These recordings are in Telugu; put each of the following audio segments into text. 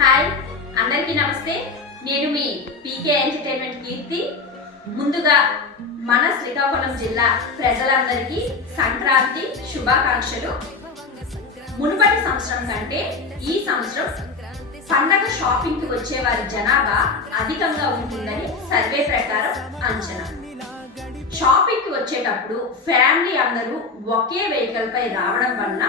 హాయ్ అందరికీ నమస్తే. నేను మీ పీకే ఎంటర్టైన్మెంట్ కీర్తి. ముందుగా మన శ్రీకాకుళం జిల్లా ప్రజలందరికీ సంక్రాంతి శుభాకాంక్షలు. మునుపటి సంవత్సరం కంటే ఈ సంవత్సరం పండగ షాపింగ్కి వచ్చే వారి జనాభా అధికంగా ఉంటుందని సర్వే ప్రకారం అంచనా. షాపింగ్కి వచ్చేటప్పుడు ఫ్యామిలీ అందరూ ఒకే వెహికల్ పై రావడం వలన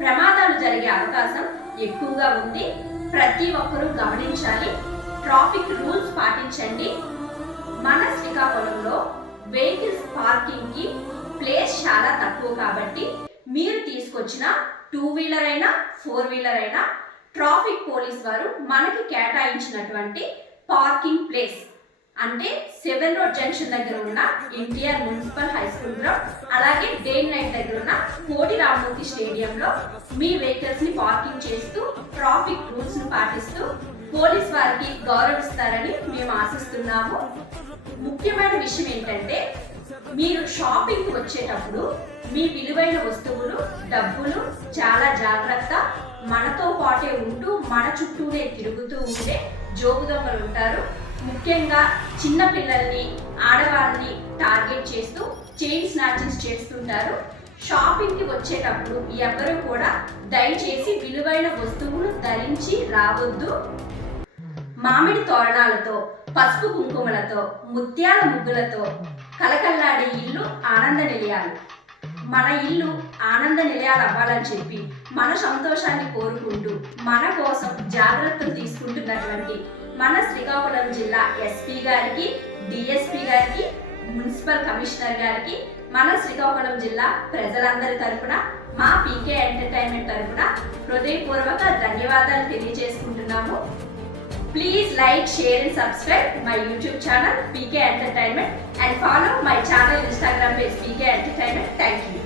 ప్రమాదాలు జరిగే అవకాశం ఎక్కువగా ఉంది. ప్రతి ఒక్కరూ గమనించాలి. ట్రాఫిక్ రూల్స్ పాటించండి. మన శ్రీకాకుళంలో వెహికల్స్ పార్కింగ్కి ప్లేస్ చాలా తక్కువ కాబట్టి మీరు తీసుకొచ్చిన టూ వీలర్ అయినా ఫోర్ వీలర్ అయినా ట్రాఫిక్ పోలీస్ వారు మనకి కేటాయించినటువంటి పార్కింగ్ ప్లేస్. అంటే సెవెన్ రోడ్ జంక్షన్ దగ్గర ఉన్న NTR municipal high school ground అలాగే డే నైట్ దగ్గర ఉన్న కోటి రామూర్తి స్టేడియంలో మీ వెహికల్స్ని పార్కింగ్ చేస్తూ ట్రాఫిక్ రూల్స్ను పాటిస్తూ పోలీస్ వారికి గౌరవిస్తారని మేము ఆశిస్తున్నాము. ముఖ్యమైన విషయం ఏంటంటే మీరు షాపింగ్ వచ్చేటప్పుడు మీ విలువైన వస్తువులు డబ్బులు చాలా జాగ్రత్త. మనతో పాటే ఉంటూ మన చుట్టూనే తిరుగుతూ ఉండే జోగు దొంగలు ఉంటారు. ముఖ్యంగా చిన్న పిల్లల్ని ఆడవాళ్ళని టార్గెట్ చేస్తూ చైన్ స్నాచింగ్స్ చేస్తుంటారు. షాపింగ్కి వచ్చేటప్పుడు ఎవరు కూడా దయచేసి విలువైన వస్తువులు ధరించి రావద్దు. మామిడి తోరణాలతో పసుపు కుంకుమలతో ముత్యాల ముగ్గులతో కలకల్లాడే ఇల్లు ఆనంద నిలయాలు. మన ఇల్లు ఆనంద నిలయాలు అవ్వాలని చెప్పి మన సంతోషాన్ని కోరుకుంటూ మన కోసం జాగ్రత్తలు తీసుకుంటూ ఉన్నటువంటి మన శ్రీకాకుళం జిల్లా ఎస్పీ గారికి డిఎస్పీ గారికి మున్సిపల్ కమిషనర్ గారికి మన శ్రీకాకుళం జిల్లా ప్రజలందరి తరఫున మా పీకే ఎంటర్టైన్మెంట్ తరఫున హృదయపూర్వక ధన్యవాదాలు తెలియజేసుకుంటున్నాము. Please like share and subscribe my YouTube channel PK entertainment and follow my channel Instagram page PK entertainment. Thank you